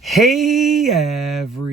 Hey everybody,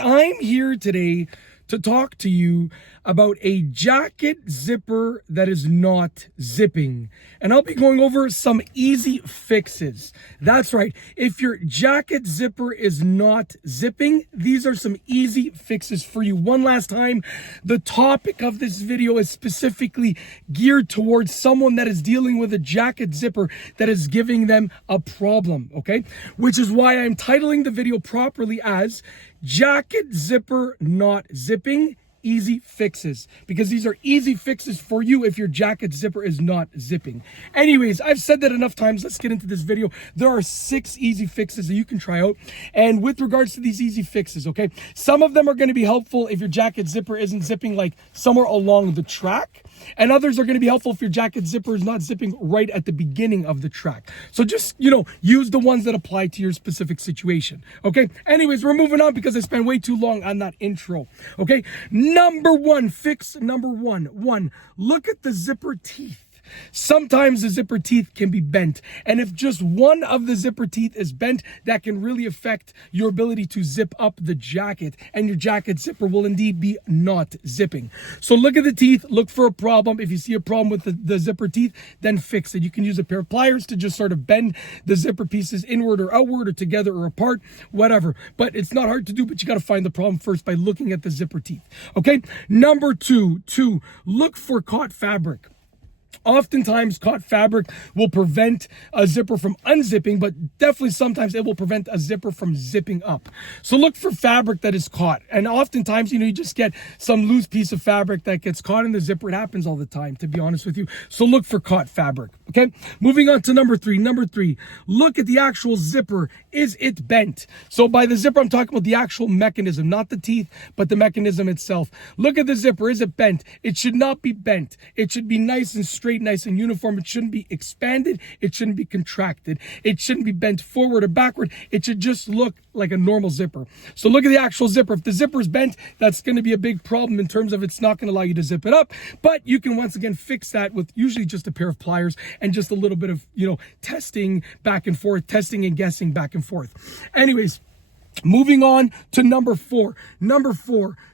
I'm here today to talk to you about a jacket zipper that is not zipping. And I'll be going over some easy fixes. That's right, if your jacket zipper is not zipping, these are some easy fixes for you. One last time, the topic of this video is specifically geared towards someone that is dealing with a jacket zipper that is giving them a problem, okay? Which is why I'm titling the video properly as Jacket Zipper Not Zipping, Easy Fixes, because these are easy fixes for you if your jacket zipper is not zipping. Anyways, I've said that enough times. Let's get into this video. There are 6 easy fixes that you can try out. And with regards to these easy fixes, okay, some of them are going to be helpful if your jacket zipper isn't zipping like somewhere along the track. And others are going to be helpful if your jacket zipper is not zipping right at the beginning of the track. So just, use the ones that apply to your specific situation. Okay. Anyways, we're moving on because I spent way too long on that intro. Okay. Fix number one, look at the zipper teeth. Sometimes the zipper teeth can be bent, and if just one of the zipper teeth is bent, that can really affect your ability to zip up the jacket, and your jacket zipper will indeed be not zipping. So look at the teeth, look for a problem. If you see a problem with the zipper teeth, then fix it. You can use a pair of pliers to just sort of bend the zipper pieces inward or outward or together or apart, whatever. But it's not hard to do, but you got to find the problem first by looking at the zipper teeth. Okay, number two, look for caught fabric. Oftentimes, caught fabric will prevent a zipper from unzipping, but definitely sometimes it will prevent a zipper from zipping up. So look for fabric that is caught. And oftentimes, you just get some loose piece of fabric that gets caught in the zipper. It happens all the time, to be honest with you. So look for caught fabric, okay? Moving on to number three, look at the actual zipper. Is it bent? So by the zipper, I'm talking about the actual mechanism, not the teeth, but the mechanism itself. Look at the zipper. Is it bent? It should not be bent. It should be nice and straight, nice and uniform. It shouldn't be expanded. It shouldn't be contracted. It shouldn't be bent forward or backward. It should just look like a normal zipper. So look at the actual zipper. If the zipper is bent, that's going to be a big problem in terms of it's not going to allow you to zip it up. But you can once again fix that with usually just a pair of pliers and just a little bit of, testing back and forth, testing and guessing back and forth. Anyways, moving on to number four,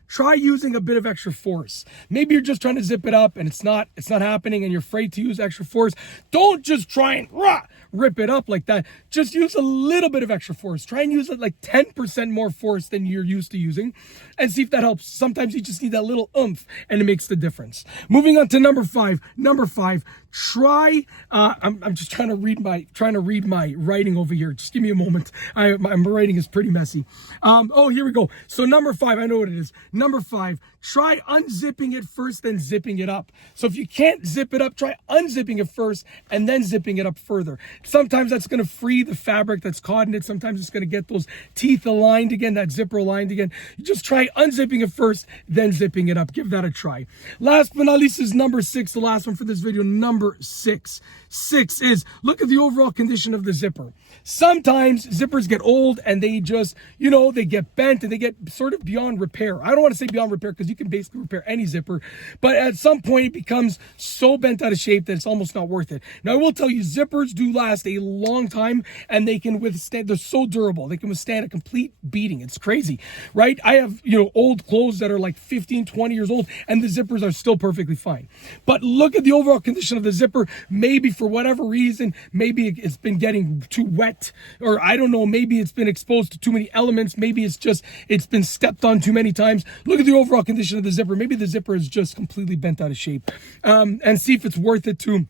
try using a bit of extra force. Maybe you're just trying to zip it up and it's not happening and you're afraid to use extra force. Don't just try and rip it up like that. Just use a little bit of extra force. Try and use it like 10% more force than you're used to using and see if that helps. Sometimes you just need that little oomph and it makes the difference. Moving on to number five, try, I'm just trying to read my writing over here. Just give me a moment. My writing is pretty messy. Here we go. So number 5, I know what it is. Number 5, try unzipping it first, then zipping it up. So if you can't zip it up, try unzipping it first and then zipping it up further. Sometimes that's going to free the fabric that's caught in it. Sometimes it's going to get those teeth aligned again, that zipper aligned again. You just try unzipping it first, then zipping it up. Give that a try. Last but not least is number 6, the last one for this video. Number 6 is look at the overall condition of the zipper. Sometimes zippers get old and they just, they get bent and they get sort of beyond repair. I don't want to say beyond repair because you can basically repair any zipper, but at some point it becomes so bent out of shape that it's almost not worth it. Now I will tell you, zippers do last a long time and they can withstand, they're so durable, they can withstand a complete beating. It's crazy, right? I have, old clothes that are like 15, 20 years old and the zippers are still perfectly fine. But look at the overall condition of the zipper. Maybe for whatever reason, maybe it's been getting too wet, or I don't know, maybe it's been exposed to too many elements. Maybe it's been stepped on too many times. Look at the overall condition of the zipper. Maybe the zipper is just completely bent out of shape, and see if it's worth it to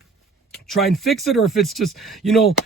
try and fix it, or if it's just,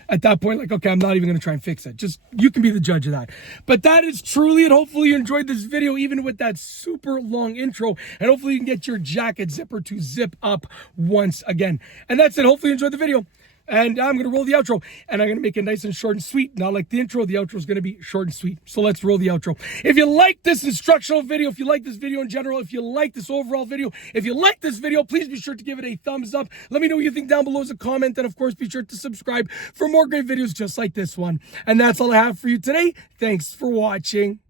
at that point, like, okay, I'm not even going to try and fix it. Just, you can be the judge of that. But that is truly it. Hopefully you enjoyed this video, even with that super long intro, and hopefully you can get your jacket zipper to zip up once again. And that's it. Hopefully you enjoyed the video. And I'm going to roll the outro, and I'm going to make it nice and short and sweet. Not like the intro. The outro is going to be short and sweet. So let's roll the outro. If you like this instructional video, if you like this video in general, if you like this overall video, if you like this video, please be sure to give it a thumbs up. Let me know what you think down below as a comment. And of course, be sure to subscribe for more great videos just like this one. And that's all I have for you today. Thanks for watching.